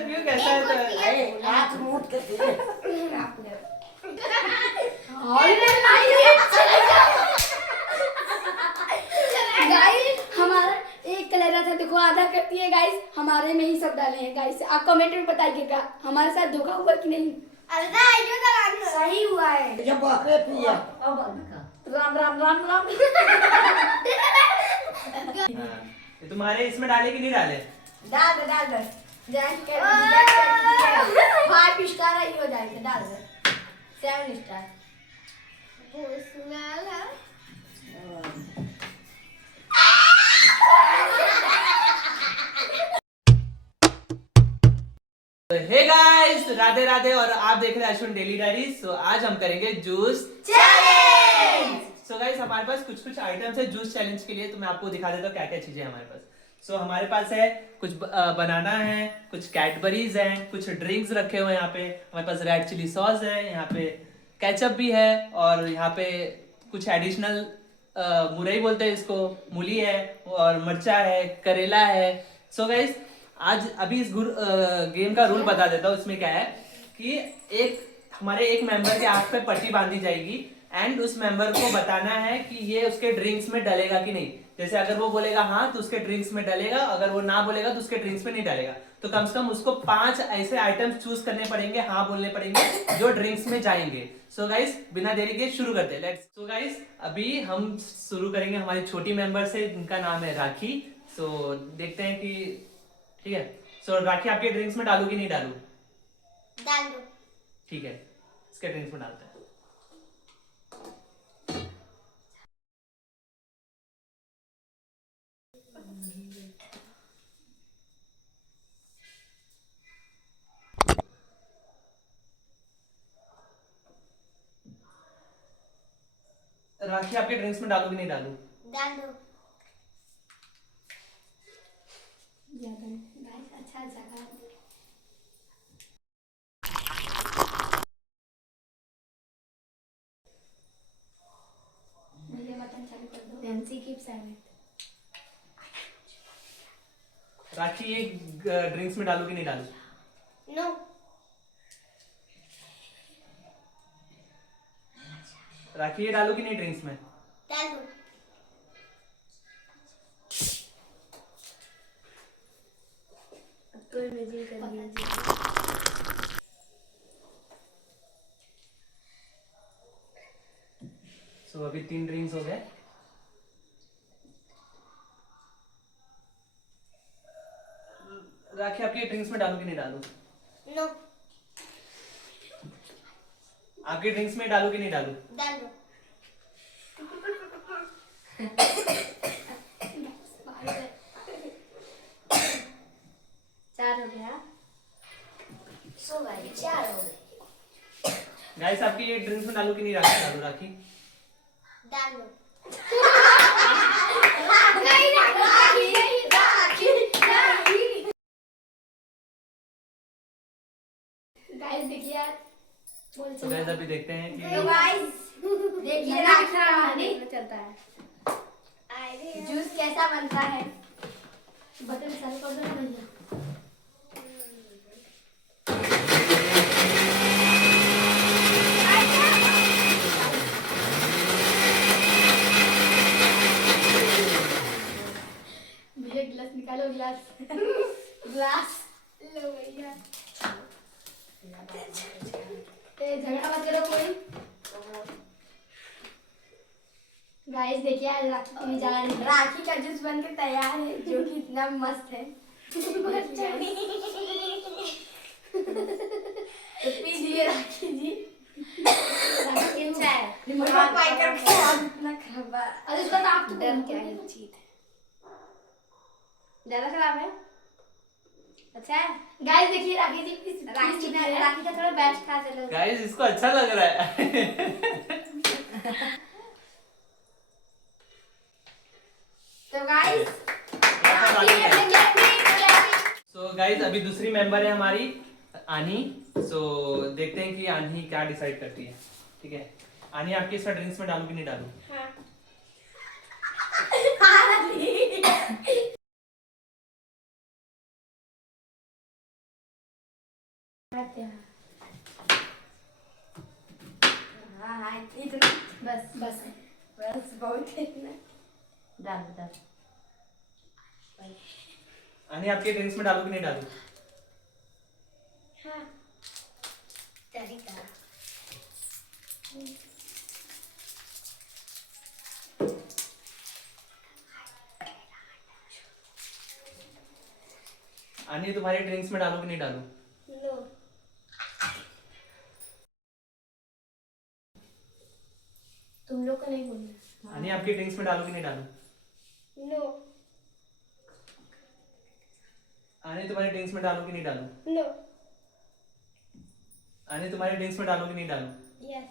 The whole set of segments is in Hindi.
क्यों कैसा है तो हाथ मूट के दे। गाइस हमारा एक कलर था, देखो आधा करती है गाइस, हमारे में ही सब डाले हैं गाइस। आप कमेंट में बताइएगा हमारे साथ धोखा हुआ कि नहीं। सही हुआ है। ये बकरे पिया। राम राम राम राम। ये तुम्हारे इसमें डाले कि नहीं डाले? डाल दे जैन के 5 स्टार ही हो जाएगा, डाल दे 7 star. Hey guys, Radhe Radhe और आप देख रहे हैं अश्विन डेली डायरी। सो आज हम करेंगे जूस चैलेंज। सो गाइस हमारे पास कुछ कुछ आइटम्स है जूस चैलेंज के लिए, तो मैं आपको दिखा देता हूँ क्या क्या चीजें हमारे पास। सो हमारे पास है कुछ बनाना है, कुछ कैडबरीज हैं, कुछ ड्रिंक्स रखे हुए हैं यहाँ पे। हमारे पास रेड चिली सॉस है, यहाँ पे केचप भी है, और यहाँ पे कुछ एडिशनल मुरई बोलते हैं इसको, मूली है, और मिर्चा है, करेला है। सो गाइस आज अभी इस गेम का रूल बता देता हूँ। इसमें क्या है कि हमारे एक मेंबर के आंख पे पट्टी बांधी जाएगी एंड उस मेंबर को बताना है कि ये उसके ड्रिंक्स में डलेगा कि नहीं। जैसे अगर वो बोलेगा हाँ तो उसके ड्रिंक्स में डलेगा, अगर वो ना बोलेगा तो उसके ड्रिंक्स में नहीं डलेगा। तो कम से कम उसको 5 ऐसे आइटम्स चूज करने पड़ेंगे, हाँ बोलने पड़ेंगे, जो ड्रिंक्स में जाएंगे। सो गाइस बिना देरी के शुरू करते हैं, लेट्स। सो गाइस अभी हम शुरू करेंगे हमारी छोटी मेंबर से, जिनका नाम है राखी। सो देखते हैं कि ठीक है। सो राखी आपके ड्रिंक्स में डालू कि नहीं डालू? डाल दो। ठीक है, इसके ड्रिंक्स में डालते हैं। राखी आपके ड्रिंक्स में डालू कि नहीं डालू? डाल दो। गाइस अच्छा जगह मुझे बटन चालू कर दो। Nancy keep silent. राखी ये ड्रिंक्स में डालू कि नहीं डालू? नो। राखी ये डालू कि नहीं ड्रिंक्स में? डाल दो। कोई इमेजिन कर लीजिए। सो अभी 3 ड्रिंक्स हो गए। राखी आपके ड्रिंक्स में डालू कि नहीं डालू? नो। आपके ड्रिंक्स में डालू कि नहीं डालू? डाल दो। चार हो गया। सो भाई 4 हो गए। गाइस आपके ये ड्रिंक्स में डालू कि नहीं डालू राखी? डाल दो। नहीं राखी गाइस देखिए यार, तो गाइस अभी देखते हैं कि तो गाइस देखिए राखी चलता है जूस कैसा बनता है। बटन चालू कर दो ना भैया। भैया गिलास निकालो, गिलास गिलास लो भैया। झगड़ा मत करो कोई। गाइस देखिए आज राखी पीने जा रही है। राखी का जूस बनके तैयार है, जो कि इतना मस्त है। तो पीजिए राखी जी। राखी अच्छा है। रिमोट पाई कर स्वाद इतना खराब है। अरे इसका नाम तो डर क्या है चीज है। ज्यादा खराब है। अच्छा है गाइस देखिए राखी जी राखी का थोड़ा बेस्ट खा चलो। गाइस इसको अच्छा लग रहा है। तो गाइस सो गाइस अभी दूसरी मेंबर है हमारी आनी। सो देखते हैं कि आनी क्या डिसाइड करती है। ठीक है आनी, आपके इसका ड्रिंक्स में डालू कि नहीं डालू? हाँ। हाँ इतना बस बस बस बहुत है इतना। डाल डाल। आनी आपके ड्रिंक्स में डालू कि नहीं डालू? हाँ तरीका आनी तुम्हारे ड्रिंक्स में डालू कि नहीं डालू? नो तुम लोग को नहीं बोलना। आनी आपके ड्रिंक्स में डालू कि नहीं डालू? नो आनी तुम्हारे ड्रिंक्स में डालू कि नहीं डालू? नो आनी तुम्हारे ड्रिंक्स में डालू कि नहीं डालू? यस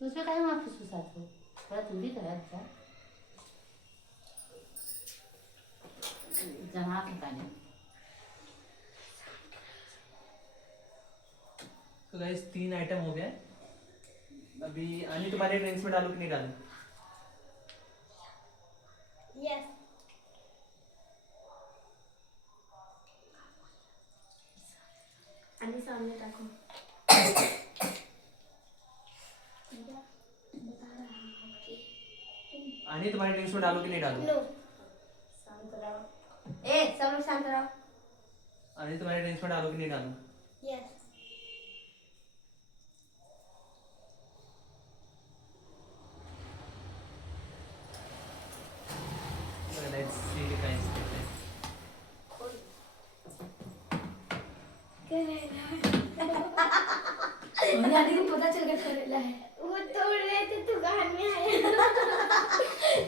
उसमें काहे वहाँ फुसफुसाते हो? थोड़ा दूरी तो है अच्छा। जमा के पानी। तो गाइस 3 आइटम हो गए। अभी आनी तुम्हारे ड्रिंक्स में डालू कि नहीं डालू? यस आने सामने रखो। आनी तुम्हारे ड्रिंक्स में डालू कि नहीं डालू? नो शांत रहो। ए सब लोग शांत रहो। आनी तुम्हारे ड्रिंक्स में डालू कि नहीं डालू? Yes let's see guys. दादी को पता चल गया करेला है। वो तोड़ रहे थे तो कान में आया।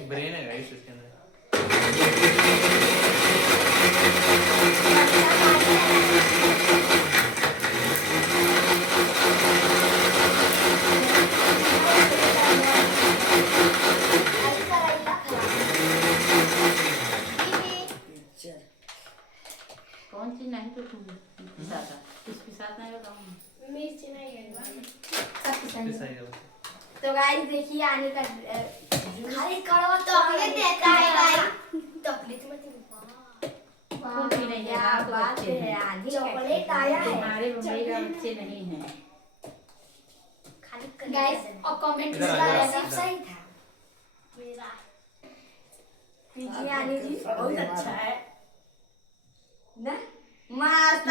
ब्रेन है गाइस इसके अंदर। कौन सी नहीं तो तुम पिसाता कुछ पिसाता नहीं बताऊँ। मिर्च नहीं है सब पसंद सही है। है। तो गाइस देखिए आने का खाली कड़वा चॉकलेट देता है गाइस। चॉकलेट में फूल भी नहीं है। क्या आपको बात बच्चे है हैं। आधी चॉकलेट आया है। हमारे मुंबई का बच्चे नहीं हैं। खाली गाइस और कमेंट इधर आ, इधर आ, सब इधर। सही था मेरा। जी आनी जी बहुत अच्छा है ना मस्त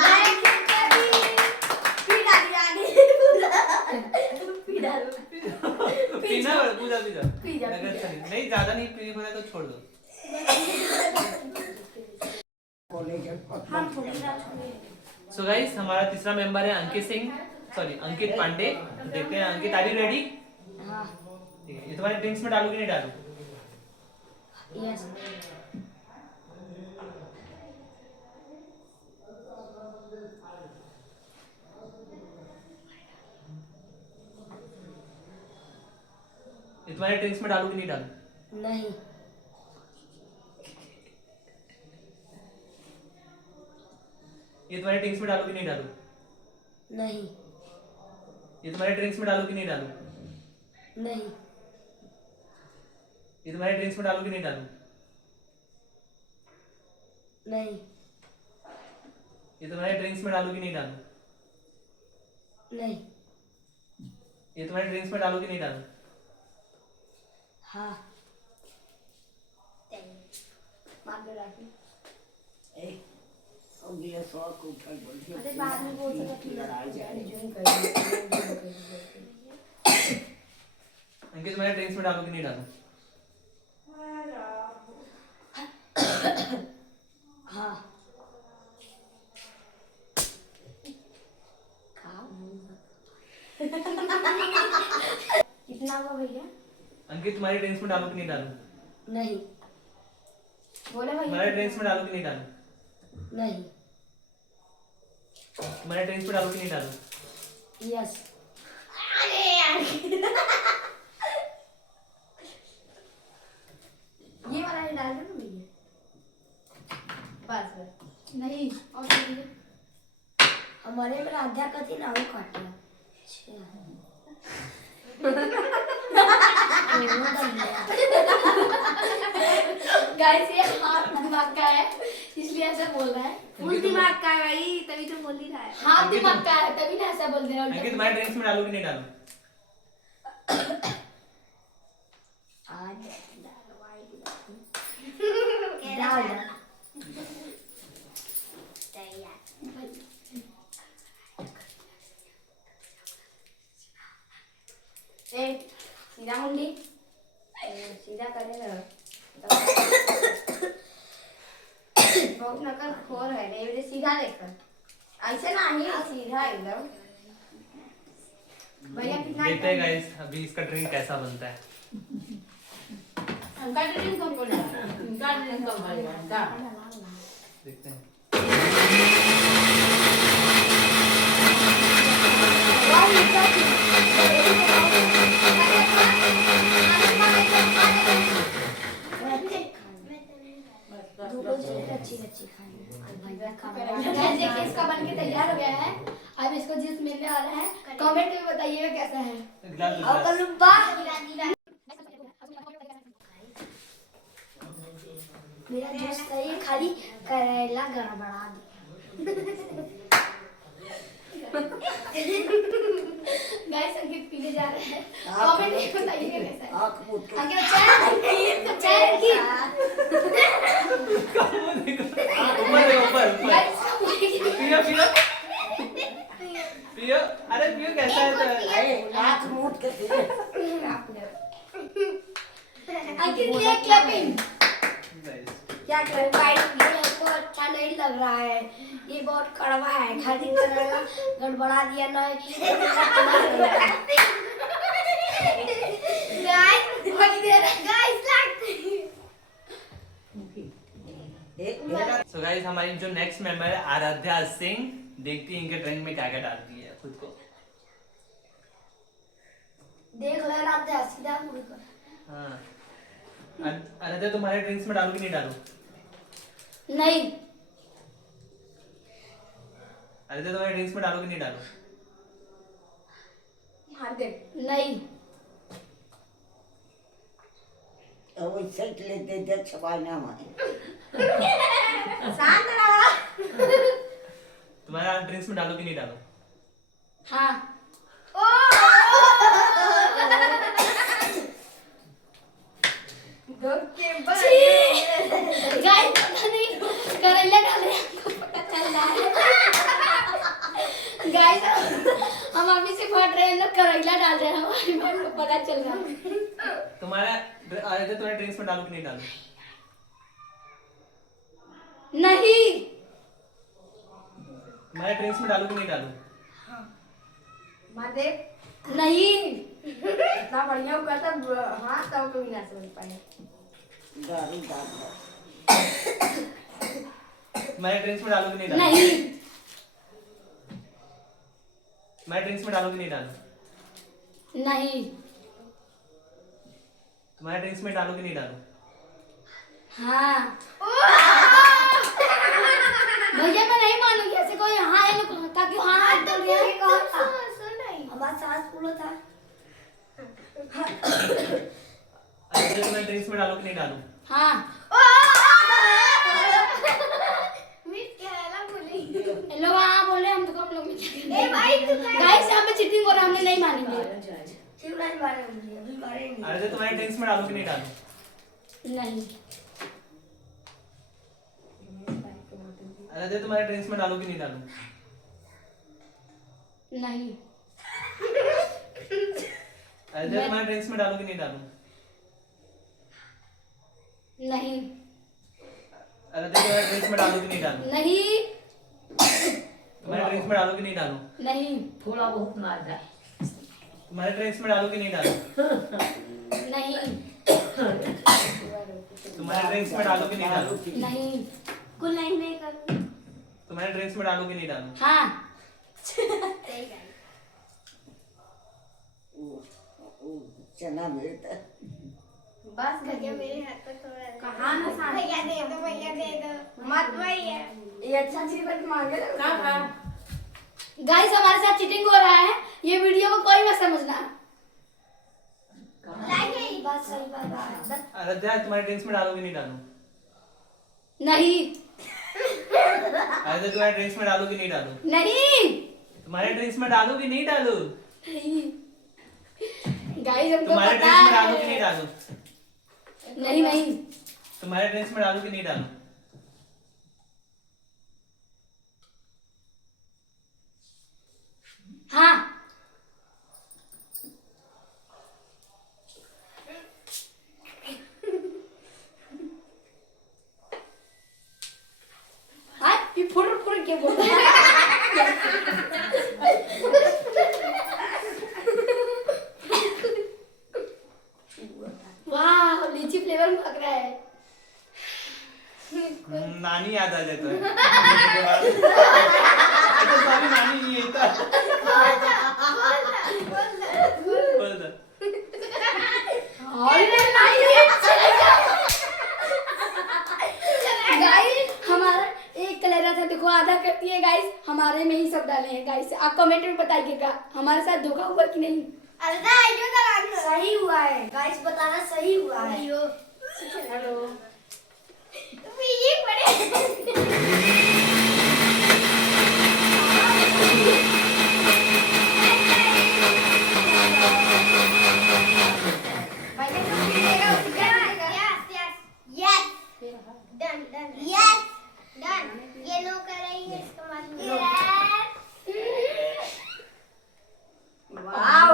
पीना पूजा पूजा पीजा, अगर पीजा। नहीं ज्यादा नहीं पी हो रहा तो छोड़ दो। हम थोड़ी रात सो गाइस हमारा तीसरा मेंबर है अंकित सिंह, सॉरी अंकित पांडे। देखते हैं अंकित, आर यू रेडी? हाँ ठीक है, ये तुम्हारे ड्रिंक्स में डालू कि नहीं डालू? यस ये तुम्हारे ड्रिंक्स में डालू कि नहीं डालू? नहीं ये तुम्हारे ड्रिंक्स में डालू कि नहीं डालू? नहीं ये तुम्हारे ड्रिंक्स में डालू कि नहीं डालू? नहीं ये तुम्हारे ड्रिंक्स में डालू कि नहीं डालू? नहीं ये तुम्हारे ड्रिंक्स में डालू कि नहीं डालू? नहीं ये तुम्हारे ड्रिंक्स में डालू कि नहीं डालू? हाँ मार दो राखी। अरे बाद में बोल सकते अंकित तुम्हारे ड्रिंक्स में डालू कि नहीं डालू? हाँ कितना हुआ भैया? अंकित तुम्हारे ड्रिंक्स में डालू कि नहीं डालू? नहीं बोले भैया तुम्हारे ड्रिंक्स में डालू कि नहीं डालू? नहीं तुम्हारे ड्रिंक्स में डालू कि नहीं डालू? यस ये वाला ही डाल दो ना भैया। बस बस नहीं और दीजिए। हमारे में आधा कथी ना हो काटा। अच्छा गाइस ये हाथ दिमाग का है इसलिए ऐसा बोल रहा है। फुल दिमाग का है भाई, तभी तो बोल ही रहा है। हाथ दिमाग का है तभी ना ऐसा बोल दे रहा अंकित हूँ। तुम्हारे ड्रिंक्स में डालू कि नहीं डालू? सीधा मुंडी सीधा करे ना। बहुत नकल खोर है रे, ये सीधा देखकर ऐसे नहीं, सीधा एकदम। भैया कितना देखते हैं गाइस अभी इसका ड्रिंक कैसा बनता है। उनका ड्रिंक कम बोल रहा है, उनका ड्रिंक कम बोल रहा है। देखते हैं। गाइस देखिए इसका बन के तैयार हो गया है। अब इसको जूस मिलने वाला है। कमेंट में बताइएगा कैसा है। गिलास दो, और गिलास। मेरा जूस सही है, खाली करेला गड़बड़ा गाइस अंकित पीने जा रहे हैं। कमेंट में बताइएगा कैसा है। अंकित चाय ऊपर गाइस पियो पियो पियो। अरे पियो कैसा है तो अंकित लिए क्लैपिंग। Guys, क्या करें भाई, ये हमको अच्छा नहीं लग रहा है, ये बहुत कड़वा है, खाली करेला गड़बड़ा दिया ना। so guys हमारी जो नेक्स्ट मेंबर है आराध्या सिंह, देखती है इनके ड्रिंक में क्या क्या डालती है खुद को। देख ले रात सीधा मुड़ कर। हाँ आराध्या तुम्हारे ड्रिंक्स में डालू कि नहीं डालू? नहीं आराध्या तुम्हारे ड्रिंक्स में डालू कि नहीं डालू? मार दे। नहीं शांत रहा। तुम्हारे ड्रिंक्स में डालू कि नहीं डालू? हाँ गाइस पता नहीं करेला डाल रहे हैं, हमको पता चल रहा है। गाइस हम अभी से फट रहे हैं, लोग करेला डाल रहे हैं, हमारे मन को पता चल रहा है। तुम्हारा आराध्या तुम्हारे ड्रिंक्स में डालू कि नहीं डालू? नहीं तुम्हारे ड्रिंक्स में डालू कि नहीं डालू? मार दे। नहीं इतना बढ़िया हुआ था। हाँ तब कभी ना समझ पाए। तुम्हारे ड्रिंक्स में डालू कि नहीं डालू? नहीं तुम्हारे ड्रिंक्स में डालू कि नहीं डालू? नहीं तुम्हारे ड्रिंक्स में डालू कि नहीं डालू? हाँ भैया मैं नहीं मानूंगी ऐसे कोई। हाँ है ना ताकि हाँ हाथ बोल रहे हैं। कौन सा हमारा सांस फूलो था। आराध्या तुम्हारे ड्रिंक्स में डालू कि नहीं डालू? हाँ लोग हाँ बोल रहे हैं, हम तो कम लोग गाइस यहाँ पे चीटिंग हो रहा है, हमने नहीं मानेंगे। आराध्या तुम्हारे ड्रिंक्स में डालू कि नहीं डालू? नहीं आराध्या तुम्हारे ड्रिंक्स में डालू कि नहीं डालू? नहीं आराध्या तुम्हारे ड्रिंक्स में डालू कि नहीं डालू? नहीं आराध्या तुम्हारे ड्रिंक्स में डालू कि नहीं डालू? नहीं तुम्हारे ड्रिंक्स में डालू कि नहीं डालू? नहीं थोड़ा बहुत मार रहा है। तुम्हारे ड्रिंक्स में डालू कि नहीं डालू? नहीं तुम्हारे ड्रिंक्स में डालू कि नहीं डालू? नहीं कुल नहीं कर। तुम्हारे ड्रिंक्स में डालू कि नहीं डालू? हाँ चना मिलता बस भैया मेरे हाथ पर थोड़ा कहाँ ना शांत। भैया दे दो मत भैया। ये अच्छा चीज बन मांगे ना। कहाँ गाइस हमारे साथ चीटिंग हो रहा है, ये वीडियो को कोई मत समझना। बात सही बात है। आराध्या तुम्हारे ड्रिंक्स में डालू कि नहीं डालू? नहीं अरे तो तुम्हारे ड्रिंक्स में डालू कि नहीं डालू? नहीं तुम्हारे ड्रिंक्स में डालू कि नहीं डालू? नहीं गाइस हमको तुम्हारे पता ड्रिंक्स में डालू कि है नहीं डालू? नहीं नहीं तुम्हारे ड्रिंक्स में डालू कि नहीं डालू? हाँ हाँ ये फुर फुर के बोल वाह लीची फ्लेवर में लग रहा है नानी याद आ जाता है। अच्छा सॉरी नानी नहीं है तो। बोल दो। गाइस हमारा एक कलर था देखो आधा करती है गाइस हमारे में ही सब डाले हैं गाइस आप कमेंट में बताइएगा हमारे साथ धोखा हुआ कि नहीं सही हुआ है गाइस, बताना सही हुआ है। हेलो भैया जो पीएगा उसको पीएगा। ये नो करेंगे इसका मतलब वाओ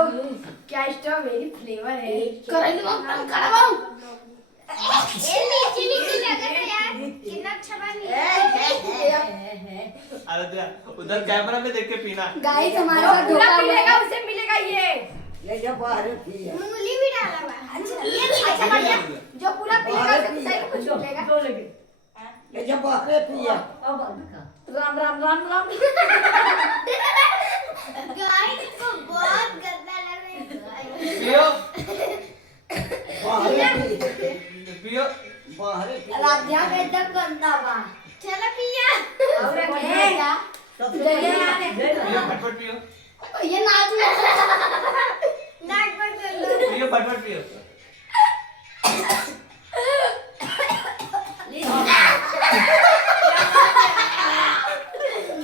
क्या स्ट्रॉबेरी फ्लेवर है। कराई दो कराओ ये नीचे नीचे लग रहा है यार कितना अच्छा बन गया अरे तो उधर कैमरा में देख के पीना। गाइस हमारे साथ धोखा हुआ पीलेगा है उसे मिलेगा ये। ये जब बाहर पिया मूली भी डाला हुआ है अच्छा भैया जो पूरा पीलेगा उसे सही कुछ मिलेगा। ये जब बाहर पिया राम राम राम राम गाइस इसको बहुत गंदा लग रहा है पियो बाहर पियो। बाहर राध्या में एकदम गंदा बा। चलो पिया और पियो फटफट पियो। ये नाच में नाक बंद कर लो पियो फटफट पियो।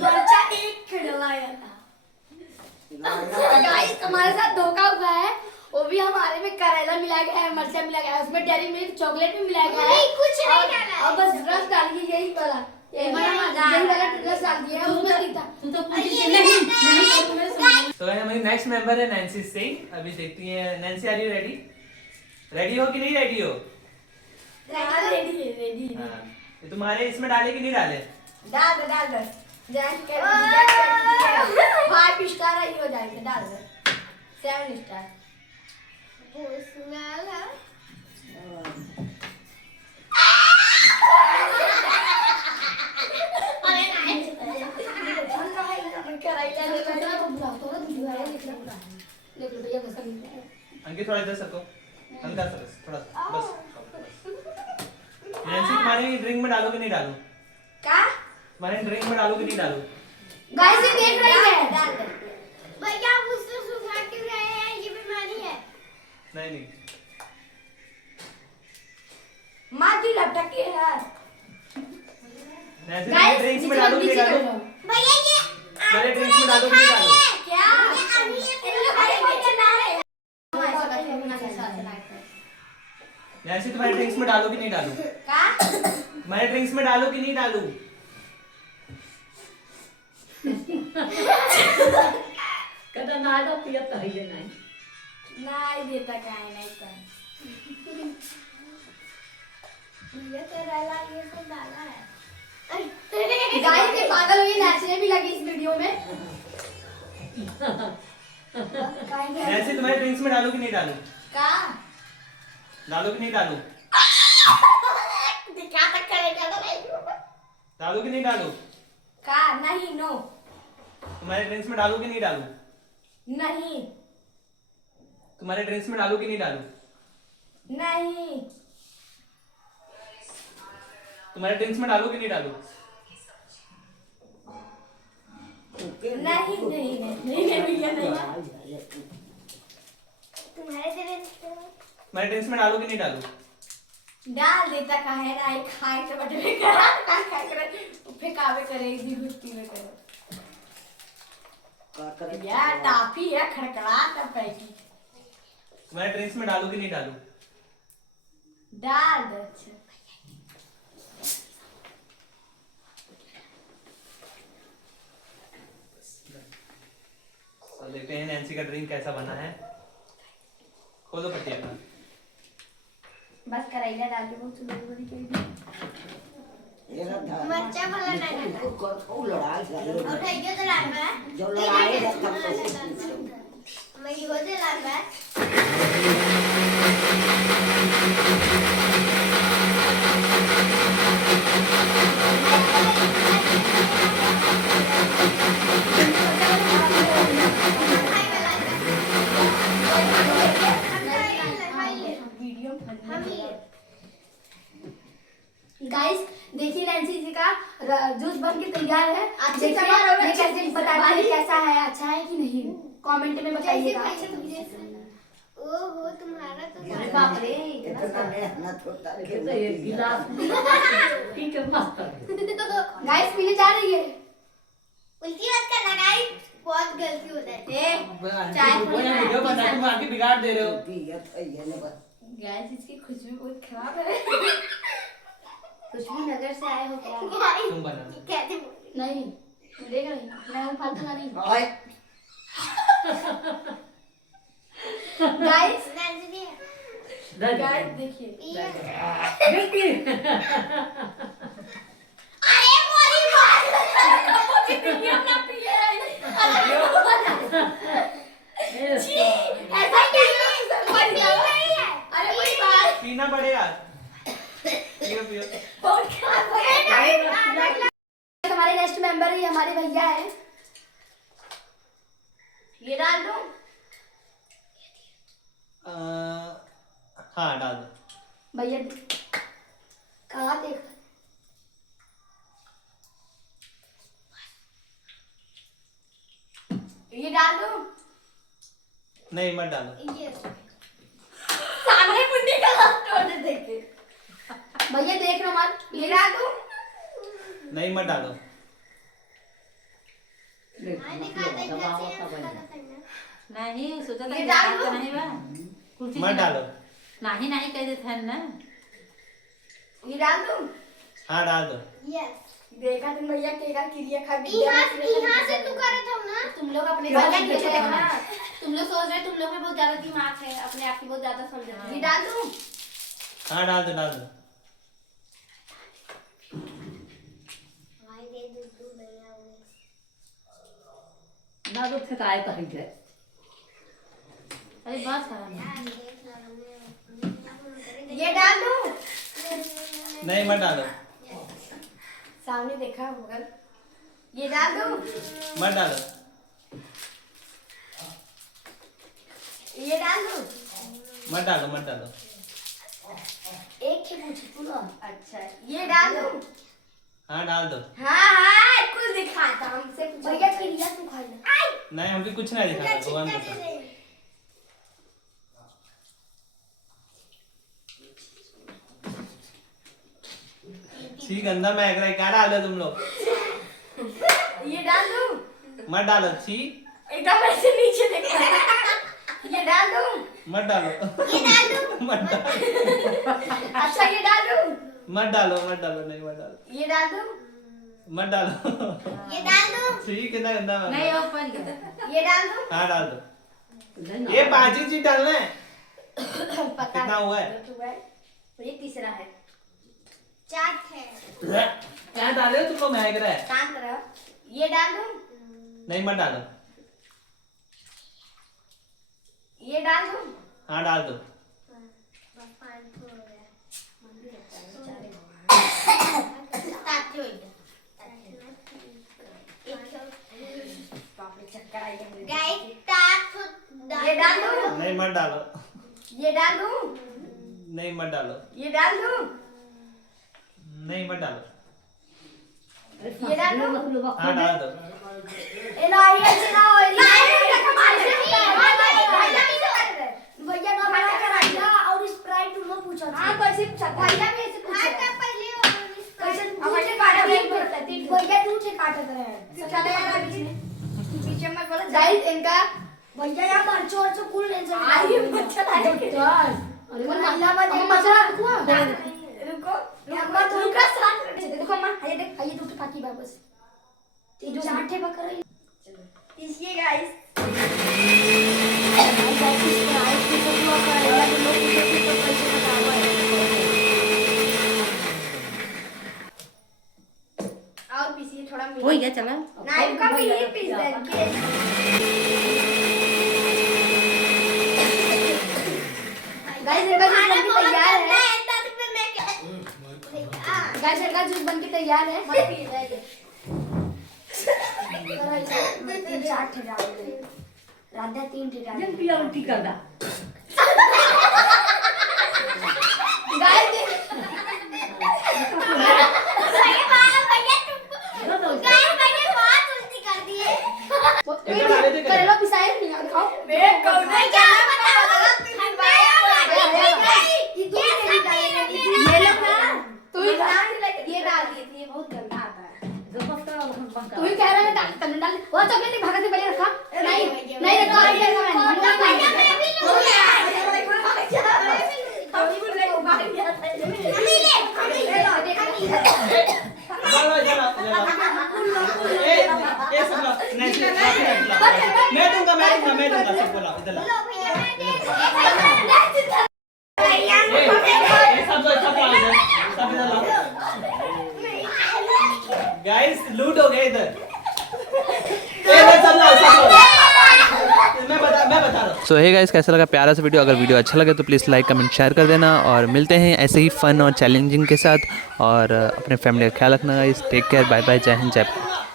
मरचा एक खिलवाया था। गाइस हमारे साथ धोखा हुआ है वो भी हमारे में करेला मिलाया गया है मिर्चा मिलाया गया है उसमें डेयरी मिल्क चॉकलेट भी मिलाया गया है नहीं, कुछ नहीं डाला है। और बस रस डालिए यही वाला यही वाला रस डाल दिया है उसमें दिखता तो हमारी नेक्स्ट मेंबर है नैन्सी सिंह। अभी देखती हैं Nancy are you ready? Ready हो कि नहीं रेडी हो? रेडी हाँ। ये तुम्हारे इसमें डाले कि नहीं डाले? डाल दो डाल दो। जैन के 5 स्टार ही हो जाएगा। डाल दो 7 स्टार। अंकित थोड़ा इधर सको हल्का सा बस थोड़ा सा बस। नैन्सी तुम्हारी ड्रिंक में डालो कि नहीं डालो? क्या? तुम्हारे ड्रिंक में डालो कि नहीं डालो? गाइस ये देख रही है डाल दो। भैया आप उससे सुखा क्यों रहे हैं ये बीमारी है नहीं नहीं माटी लटके है। नैन्सी तुम्हारे ड्रिंक्स में डालो कि नहीं डालो? भैया ये तुम्हारे ड्रिंक्स में डालो कि नहीं डालो? क्या? नैन्सी तुम्हारे ड्रिंक्स में डालो कि नहीं डालो? तुम्हारे ड्रिंक्स में डालो कि नहीं डालो? नहीं देता काहे नहीं कर। ये करेला ये सब डाला है गाइस ये पागल हुई नाचने भी लगी इस वीडियो में नैन्सी तुम्हारे ड्रिंक्स में डालो कि नहीं डालो? का? डालो कि नहीं डालो? दिखा तक करेगा तो नहीं। डालो कि नहीं डालो? का? नहीं नो। तुम्हारे ड्रिंक्स में डालो कि नहीं डालो? नहीं तुम्हारे ड्रिंक्स में डालो कि नहीं डालो? नहीं तुम्हारे ड्रिंक्स में डालो कि नहीं डालो? नहीं भैया नहीं। तुम्हारे दिल तुम्हारे ड्रिंक्स में डालो कि नहीं डालो? डाल देता काहे ना आई खाए के बटे करा का करे फेकावे करे दी गुस्ती में करे यार टाफी है खड़खड़ा का पैकी मैं ड्रिंक्स में डालूं कि नहीं डालूं? डाल दे अच्छा तो देखते हैं नैंसी का ड्रिंक कैसा बना है। खोलो पट्टी अपना। बस करेला डाल के बहुत सुंदर बनी करेगी। मरचा वाला नहीं और ठेके तो लाल है जो लड़ाई मैं ये बोलते लाल है गाइस देखिए नैंसी जी का जूस बन के तैयार है। अच्छी देखिए तरह और ये अच्छी कैसे चीज़ बताइए है। कैसा है, अच्छा है कि नहीं, कमेंट में बताइएगा। ओहो तुम्हारा तो अरे बाप रे इतना मेहनत होता है तो ये गिलास पी के मस्त गाइस पीने जा रही है। उल्टी मत करना गाइस बहुत गलती होता है चाय वीडियो बना के आगे बिगाड़ दे रहे हो। पियत है ये ना बस गाइस इसकी खुशबू बहुत खराब है खुशबू नगर से आए हो क्या? तुम बना। कैसे बोल नहीं मिलेगा नहीं, मैं हूँ फालतू का नहीं। ओए गाइस नंदिनी गाइस देखिए ये देखिए अरे मोरी मार ऐसा नहीं है। अरे कोई बात पीना पड़ेगा। पियो पियो। बहुत खराब है हमारे नेक्स्ट मेंबर ही हमारे भैया है। ये डाल दूं हाँ डाल दो। भैया कहाँ देख ये डाल दूं नहीं मत डालो। ये सामने मुंडी का तोड़ देखे भैया देख लो मत। ये डाल दूं नहीं मत डालो। मैंने कहा था कैसे नहीं सोचा था ये कि डाल बात दो। नहीं बा कुर्सी मत डालो। नहीं नहीं कह देते हैं ना ये डाल दूं हाँ डाल दो। यस देखा तुम भैया केका क्रिया खा यहाँ से तू कर रहा था ना तुम लोग अपने भैया साथ नीचे देखो ना। तुम लोग सोच रहे तुम लोग में बहुत ज्यादा दिमाग है अपने आप की बहुत ज्यादा समझ रहे ये डाल दूं हाँ डाल दो डाल दो। भाई दे दे तू भैया ना तो ठेकाए कहीं के अरे बात खराब है यार देख ना हमने ये डाल दूं नहीं मत डालो। सामने देखा होगा ये डाल दूं मत डालो। ये डाल दूं मत डालो मत डालो। एक के पूछी तू ना। अच्छा ये डाल दूं हाँ डाल दो। हाँ कुछ दिखाता हमसे पूछो भैया क्रिया तू खा ले। नहीं हम भी कुछ नहीं दिखा भगवान को। छी गंदा महक रहा है। क्या डाल दो तुम लोग? ये डाल दूं मत डालो। छी एकदम ऐसे नीचे देखा ये डाल दूं मत डालो। ये डाल दूं मत डालो। अच्छा ये डाल दूं मत डालो मत डालो। नहीं मत डालो। ये डाल दूं मत डालो। ये डाल दूं छी कितना गंदा महक नहीं रहा है। हो पर गया ये डाल दूं हाँ डाल दो। नहीं ना। ये 5 ही चीज डालना है। पता कितना हुआ है? ये तीसरा है चाट है क्या डाले हो? तुमको महक रहा है। शांत रहो ये डाल दूं नहीं मत डालो। ये डाल दूं हाँ डाल दो। पानी हो गया ताते हो गया चक्कर आई है गाइस तात ये डाल दूं नहीं मत डालो। ये डाल दूं नहीं मत डालो। ये डाल दूं नहीं मत डालो। ये डाल दूं हाँ डाल दो। इलाही ऐसे ना हो भैया ना बना कर आइया और स्प्राइट तुम लोग पूछो। हाँ कैसे ऐसे पूछा भैया भी ऐसे पूछा हां पहले और कैसे मुझे काटा नहीं पड़ता भैया तुझे काटत रहे चले यार पीछे में बोला गाइस इनका भैया यार मरचो और कुल नहीं चल आइए बच्चा लाए चल अरे वो नाला बजे मचरा रुको अम्मा तुम का साथ देखो अम्मा आइए देख आइए तो पाकी वापस ये जो चाटे बकर इसलिए गाइस और पीसिए थोड़ा हो गया चला नाइफ का भी पीस देंगे गाइस इनका जूस बन के तैयार है मैं गाइस इनका जूस बन के तैयार है मत पी जाइए तीन चार ठे डाल दे राधा तीन ठे डाल पिया उल्टी कर दा गाइस सही बात है भैया तुम गाइस मैंने बहुत उल्टी कर दी है करेला पिसाए नहीं और खाओ मैं कौन क्या बता ये लोग ना तू ही ये डाल दिए थे ये बहुत गंदा आता है तू ही कह रहा है डाल तने डाल वो चॉकलेट भागा से बढ़िया रखा नहीं नहीं रखा भैया मैं भी लूंगा मम्मी ले ये सब लो नहीं मैं दूंगा सबको लो इधर लो लो भैया मैं दे भैया ये सब लो सब इधर लो गाइस लूट हो गए इधर सब लो मैं बता रहा हूँ। सो हे गाइस कैसा लगा प्यारा सा वीडियो। अगर वीडियो अच्छा लगे तो प्लीज़ लाइक कमेंट शेयर कर देना और मिलते हैं ऐसे ही फन और चैलेंजिंग के साथ और अपने फैमिली का ख्याल रखना guys. Take care bye bye जय हिंद जय भारत।